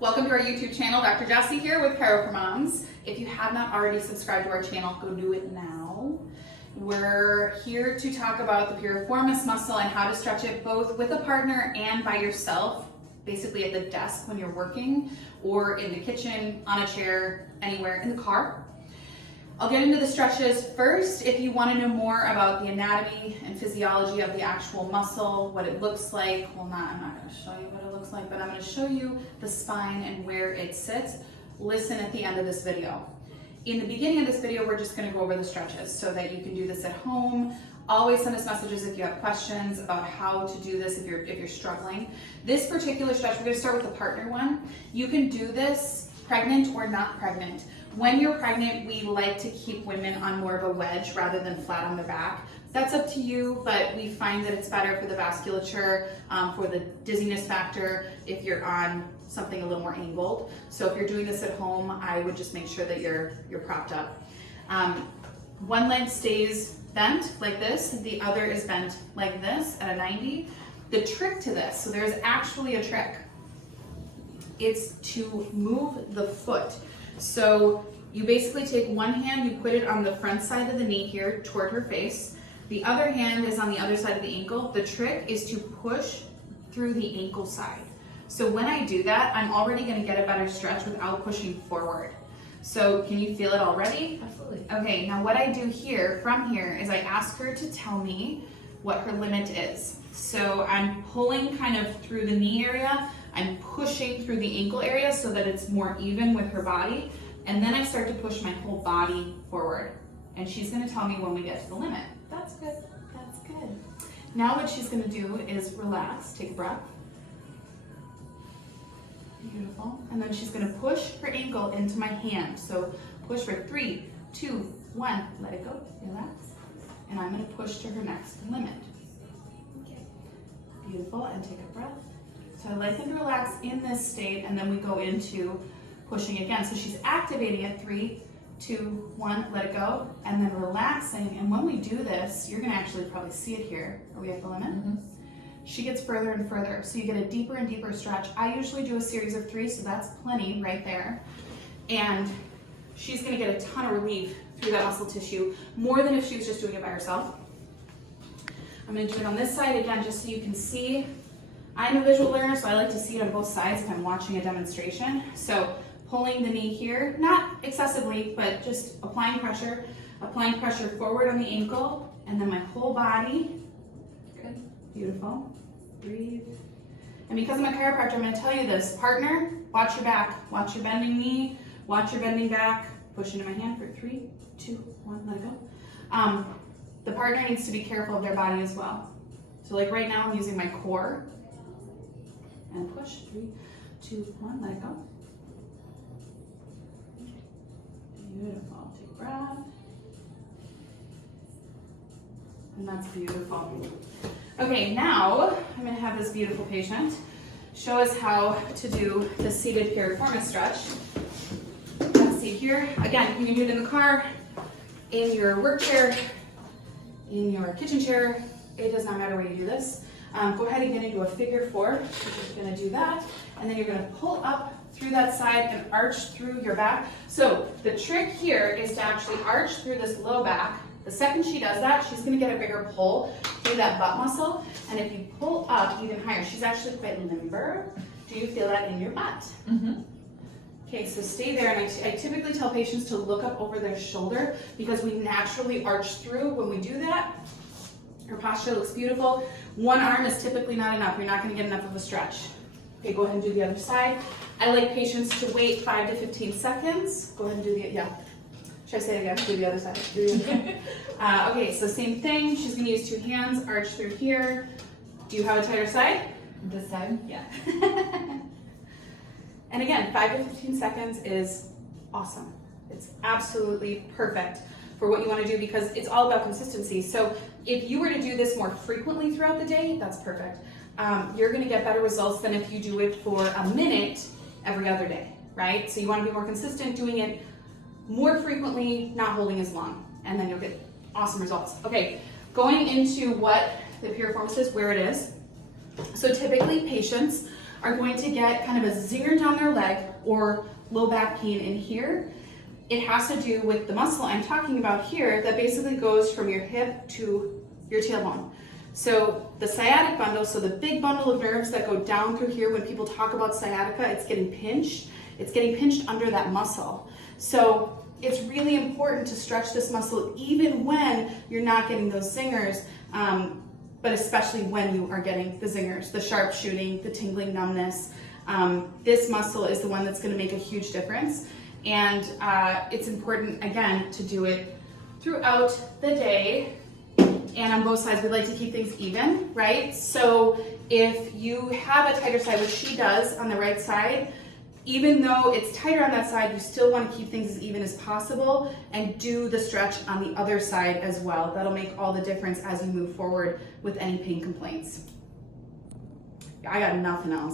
Welcome to our YouTube channel. Dr. Jessie here with CHIRO for Moms. If you have not already subscribed to our channel, go do it now. We're here to talk about the piriformis muscle and how to stretch it both with a partner and by yourself, basically at the desk when you're working, or in the kitchen, on a chair, anywhere, in the car. I'll get into the stretches first. If you want to know more about the anatomy and physiology of the actual muscle, what it looks like, I'm not going to show you what it looks like, but I'm going to show you the spine and where it sits. Listen at the end of this video. In the beginning of this video, we're just going to go over the stretches so that you can do this at home. Always send us messages if you have questions about how to do this if you're struggling. This particular stretch, we're going to start with the partner one. You can do this pregnant or not pregnant. When you're pregnant, we like to keep women on more of a wedge rather than flat on their back. That's up to you, but we find that it's better for the vasculature, for the dizziness factor, if you're on something a little more angled. So if you're doing this at home, I would just make sure that you're propped up. One leg stays bent like this, the other is bent like this at a 90. The trick to this, so there's actually a trick, it's to move the foot. So you basically take one hand, you put it on the front side of the knee here toward her face. The other hand is on the other side of the ankle. The trick is to push through the ankle side. So when I do that, I'm already going to get a better stretch without pushing forward. So can you feel it already? Absolutely. Okay, now what I do here, from here, is I ask her to tell me what her limit is. So I'm pulling kind of through the knee area, I'm pushing through the ankle area so that it's more even with her body, and then I start to push my whole body forward. And she's gonna tell me when we get to the limit. That's good, that's good. Now what she's gonna do is relax, take a breath. Beautiful. And then she's gonna push her ankle into my hand. So push for 3, 2, 1, let it go, relax. And I'm gonna push to her next limit. Okay. Beautiful, and take a breath. So I like them to relax in this state, and then we go into pushing again. So she's activating it, 3, 2, 1, let it go, and then relaxing. And when we do this, you're gonna actually probably see it here. Are we at the limit? Mm-hmm. She gets further and further, so you get a deeper and deeper stretch. I usually do a series of 3, so that's plenty right there. And she's gonna get a ton of relief through that muscle tissue, more than if she was just doing it by herself. I'm gonna do it on this side again, just so you can see. I'm a visual learner, so I like to see it on both sides if I'm watching a demonstration. So pulling the knee here, not excessively, but just applying pressure forward on the ankle, and then my whole body. Good, beautiful. Breathe. And because I'm a chiropractor, I'm gonna tell you this. Partner, watch your back. Watch your bending knee, watch your bending back. Push into my hand for 3, 2, 1, let it go. The partner needs to be careful of their body as well. So like right now, I'm using my core. And push, 3, 2, 1, let it go. Beautiful, take a breath. And that's beautiful. Okay, now I'm gonna have this beautiful patient show us how to do the seated piriformis stretch. Let's see here. Again, you can do it in the car, in your work chair, in your kitchen chair. It does not matter where you do this. Go ahead and get into a figure 4. You're just gonna do that. And then you're gonna pull up through that side and arch through your back. So the trick here is to actually arch through this low back. The second she does that, she's gonna get a bigger pull through that butt muscle. And if you pull up even higher, she's actually quite limber. Do you feel that in your butt? Mm-hmm. Okay, so stay there. And I typically tell patients to look up over their shoulder because we naturally arch through when we do that. Her posture looks beautiful. One arm is typically not enough. You're not going to get enough of a stretch. Okay, go ahead and do the other side. I like patients to wait 5 to 15 seconds. Go ahead and do the, yeah. Should I say it again? Do the other side. Do the other side. Okay, so same thing. She's going to use 2 hands, arch through here. Do you have a tighter side? This side? Yeah. And again, 5 to 15 seconds is awesome. It's absolutely perfect for what you want to do because it's all about consistency. So if you were to do this more frequently throughout the day, that's perfect. You're going to get better results than if you do it for a minute every other day, right? So you want to be more consistent, doing it more frequently, not holding as long, and then you'll get awesome results. Okay, going into what the piriformis is, where it is. So typically patients are going to get kind of a zinger down their leg or low back pain in here. It has to do with the muscle I'm talking about here that basically goes from your hip to your tailbone. So the sciatic bundle, so the big bundle of nerves that go down through here, when people talk about sciatica, it's getting pinched. It's getting pinched under that muscle. So it's really important to stretch this muscle even when you're not getting those zingers, but especially when you are getting the zingers, the sharp shooting, the tingling numbness. This muscle is the one that's gonna make a huge difference. And it's important, again, to do it throughout the day. And on both sides, we like to keep things even, right? So if you have a tighter side, which she does on the right side, even though it's tighter on that side, you still want to keep things as even as possible and do the stretch on the other side as well. That'll make all the difference as you move forward with any pain complaints. I got nothing else.